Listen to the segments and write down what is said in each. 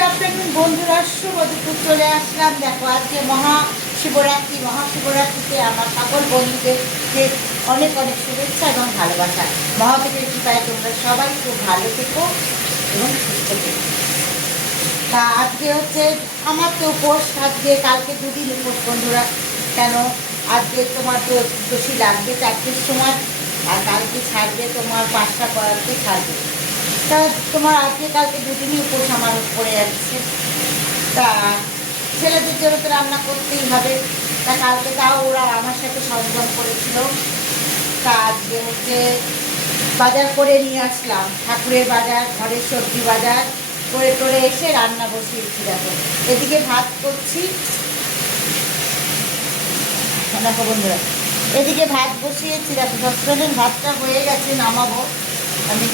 Good afternoon বন্ধুরা, শুভ দুপুর চলে আসলাম। দেখো আজকে মহাশিবরাত্রিতে আমার সকল বন্ধুদেরকে অনেক অনেক শুভেচ্ছা এবং ভালোবাসা। মহাদেবের কৃপায় তোমরা সবাই খুব ভালো থেকো এবং সুস্থ থেকো। তা আজকে হচ্ছে আমার তো উপোস, আজকে কালকে দুদিন উপোস বন্ধুরা। কেন আজকে তোমার তো বেশি লাগবে 4টের সময়, আর কালকে ছাড়বে তোমার 5টা করাতে ছাড়বে। তা তোমার আজকে কালকে দুদিনই উপোস আমার পড়ে যাচ্ছে। তা ছেলেদের জন্য তো রান্না করতেই হবে। তা কালকে তাও ওরা আমার সাথে সংযম করেছিল। তা আজকে হচ্ছে বাজার করে নিয়ে আসলাম, ঠাকুরের বাজার, ঘরের সবজি বাজার করে করে এসে রান্না বসিয়েছি। দেখো এদিকে ভাত করছি, দেখো বন্ধুরা এদিকে ভাত বসিয়েছি। দেখো সস্তানের ভাতটা হয়ে গেছে, নামাবো আমি,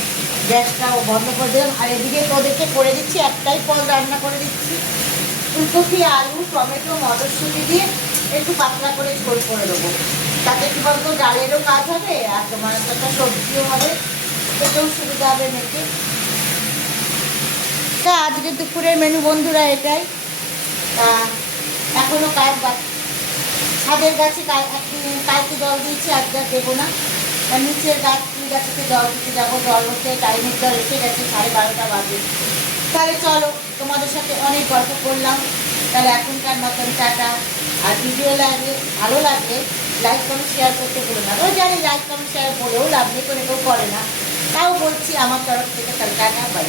গ্যাসটাও বন্ধ করে দিলাম। আর এদিকে ওদেরকে করে দিচ্ছি, একটাই পদ রান্না করে দিচ্ছি, ফুলকপি, আলু, টমেটো, মটরশুঁটি দিয়ে একটু পাতলা করে ঝোল করে দেবো। তাতে কী বলতো, ডালেরও কাজ হবে আর তোমার একটা সবজিও হবে, খেতেও সুবিধা হবে মেখে। তা আজকে দুপুরের মেনু বন্ধুরা এটাই। তা এখনও কাজ বাকি, ছাদের গাছে কালকে জল দিয়েছি, আজকে আর দেবো না। আর নিচের গাছতে জল দিতে যাবো, জল হচ্ছে টাইমের জল এসে গেছে, 12:30 বাজে। তাহলে চলো, তোমাদের সাথে অনেক গল্প করলাম। তাহলে এখনকার মতন টাটা। আর ভিডিও ভালো লাগলে লাইক কমেন্ট শেয়ার করতে ভুলো না। ওই জানি লাইক কমেন্ট শেয়ার বলেও লাভ নেই, করে কেউ করে না, তাও বলছি আমার তরফ থেকে। তাহলে টাটা, বাই।